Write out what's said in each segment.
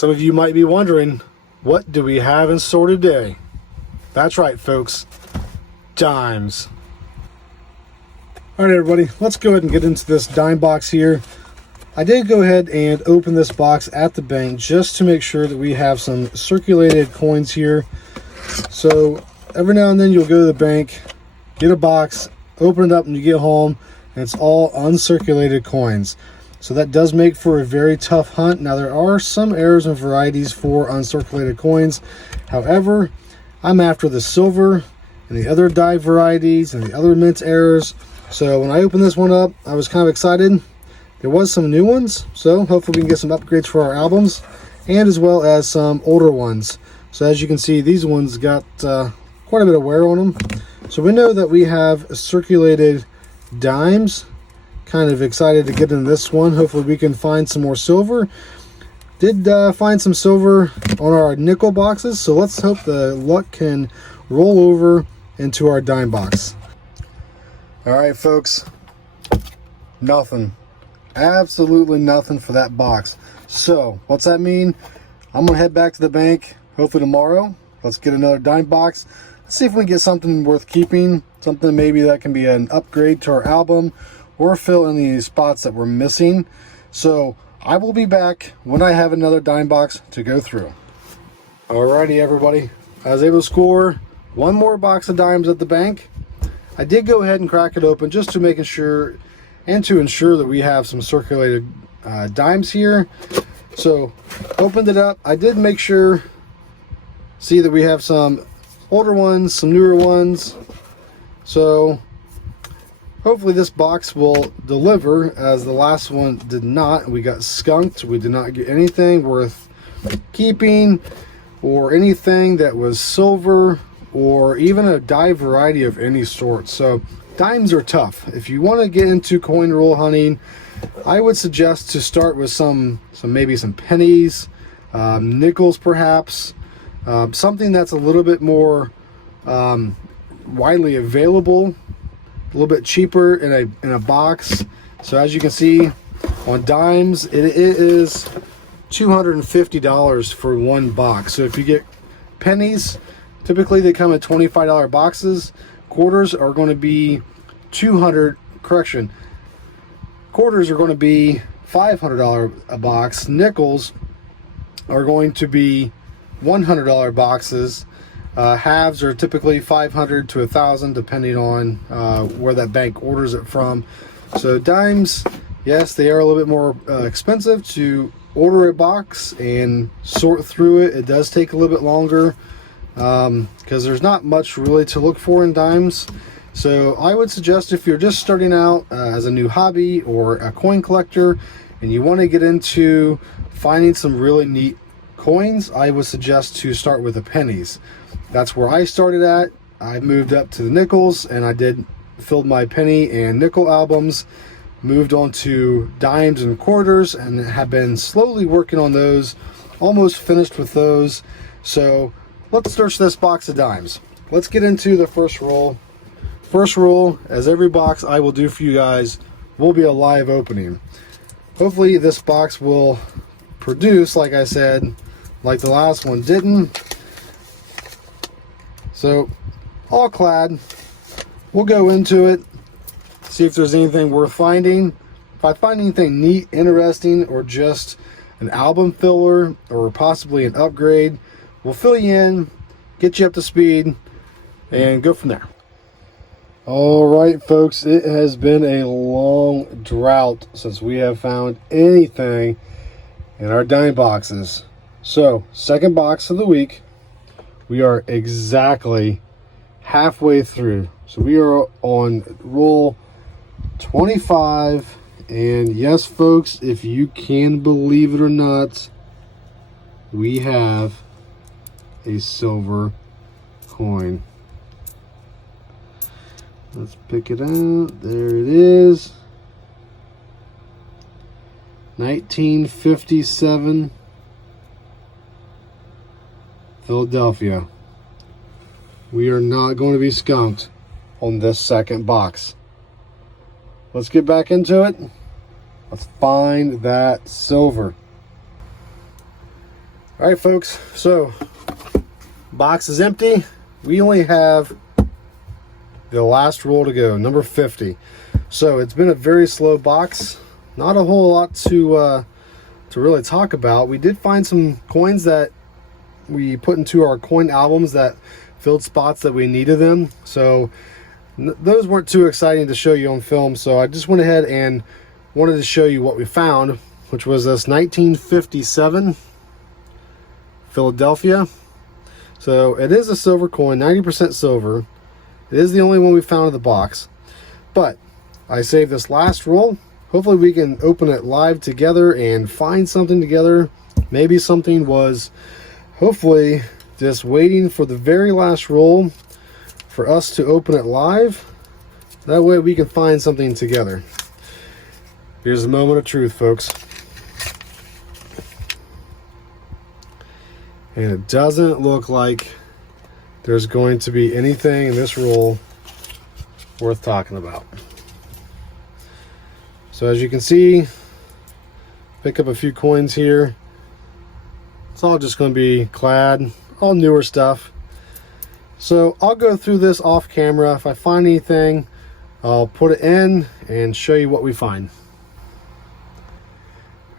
Some of you might be wondering, what do we have in store today? That's right, folks, dimes. All right, everybody, let's go ahead and get into this dime box here. I did go ahead and open this box at the bank just to make sure that we have some circulated coins here. So every now and then you'll go to the bank, get a box, open it up, and you get home, and it's all uncirculated coins. So that does make for a very tough hunt. Now, there are some errors and varieties for uncirculated coins. However, I'm after the silver and the other die varieties and the other mint errors. So when I opened this one up, I was kind of excited. There was some new ones, so hopefully we can get some upgrades for our albums, and as well as some older ones. So as you can see, these ones got quite a bit of wear on them. So we know that we have circulated dimes. Kind of excited to get into this one. Hopefully we can find some more silver. Did find some silver on our nickel boxes, so let's hope the luck can roll over into our dime box. All right, folks, nothing. Absolutely nothing for that box. So what's that mean? I'm gonna head back to the bank hopefully tomorrow. Let's get another dime box. Let's see if we can get something worth keeping, something maybe that can be an upgrade to our album or fill in the spots that we're missing. So I will be back when I have another dime box to go through. Alrighty, everybody, I was able to score one more box of dimes at the bank. I did go ahead and crack it open just to making sure and to ensure that we have some circulated dimes here. So opened it up. I did make sure, see that we have some older ones, some newer ones. So hopefully this box will deliver, as the last one did not. We got skunked. We did not get anything worth keeping or anything that was silver or even a die variety of any sort. So dimes are tough. If you want to get into coin roll hunting, I would suggest to start with maybe some pennies, nickels perhaps, something that's a little bit more widely available, a little bit cheaper in a box. So as you can see on dimes, it is $250 for one box. So if you get pennies, typically they come in $25 boxes. Quarters are going to be quarters are going to be $500 a box. Nickels are going to be $100 boxes. Halves are typically $500 to $1,000 depending on where that bank orders it from. So dimes, yes, they are a little bit more expensive to order a box and sort through it. It does take a little bit longer because there's not much really to look for in dimes. So I would suggest, if you're just starting out as a new hobby or a coin collector and you want to get into finding some really neat coins, I would suggest to start with the pennies. That's where I started at. I moved up to the nickels and I filled my penny and nickel albums, moved on to dimes and quarters, and have been slowly working on those, almost finished with those. So let's search this box of dimes. Let's get into the first roll. First roll, as every box I will do for you guys, will be a live opening. Hopefully this box will produce, like I said, like the last one didn't. So all clad, we'll go into it, see if there's anything worth finding. If I find anything neat, interesting, or just an album filler or possibly an upgrade, we'll fill you in, get you up to speed, and go from there. All right, folks, it has been a long drought since we have found anything in our dime boxes. So, second box of the week. We are exactly halfway through. So we are on roll 25. And yes, folks, if you can believe it or not, we have a silver coin. Let's pick it out. There it is. 1957 Philadelphia. We are not going to be skunked on this second box. Let's get back into it. Let's find that silver. All right, folks, so box is empty. We only have the last roll to go, number 50. So it's been a very slow box. Not a whole lot to really talk about. We did find some coins that we put into our coin albums that filled spots that we needed them. So those weren't too exciting to show you on film. So I just went ahead and wanted to show you what we found, which was this 1957 Philadelphia. So it is a silver coin, 90% silver. It is the only one we found in the box. But I saved this last roll. Hopefully we can open it live together and find something together. Maybe something was hopefully just waiting for the very last roll for us to open it live. That way we can find something together. Here's the moment of truth, folks. And it doesn't look like there's going to be anything in this roll worth talking about. So as you can see, pick up a few coins here. It's all just going to be clad, all newer stuff. So I'll go through this off camera. If I find anything, I'll put it in and show you what we find.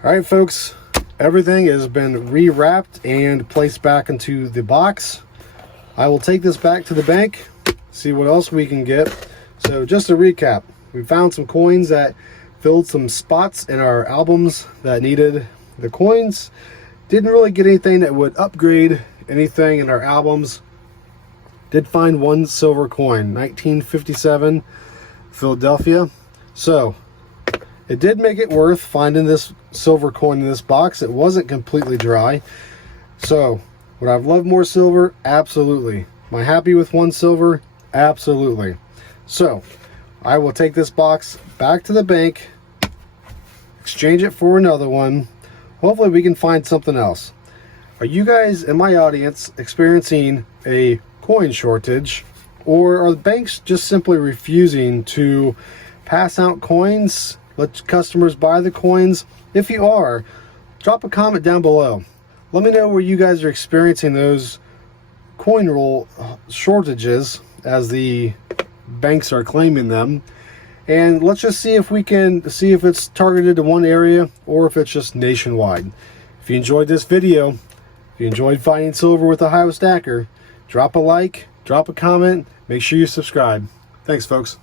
All right, folks, everything has been rewrapped and placed back into the box. I will take this back to the bank, see what else we can get. So just to recap, we found some coins that filled some spots in our albums that needed the coins. Didn't really get anything that would upgrade anything in our albums. Did find one silver coin, 1957 Philadelphia. So it did make it worth finding this silver coin in this box. It wasn't completely dry. So would I have loved more silver? Absolutely. Am I happy with one silver? Absolutely. So I will take this box back to the bank, exchange it for another one. Hopefully we can find something else. Are you guys in my audience experiencing a coin shortage, or are the banks just simply refusing to pass out coins, let customers buy the coins? If you are, drop a comment down below. Let me know where you guys are experiencing those coin roll shortages as the banks are claiming them. And let's just see if we can see if it's targeted to one area or if it's just nationwide. If you enjoyed this video, if you enjoyed finding silver with Ohio Stacker, drop a like, drop a comment, make sure you subscribe. Thanks, folks.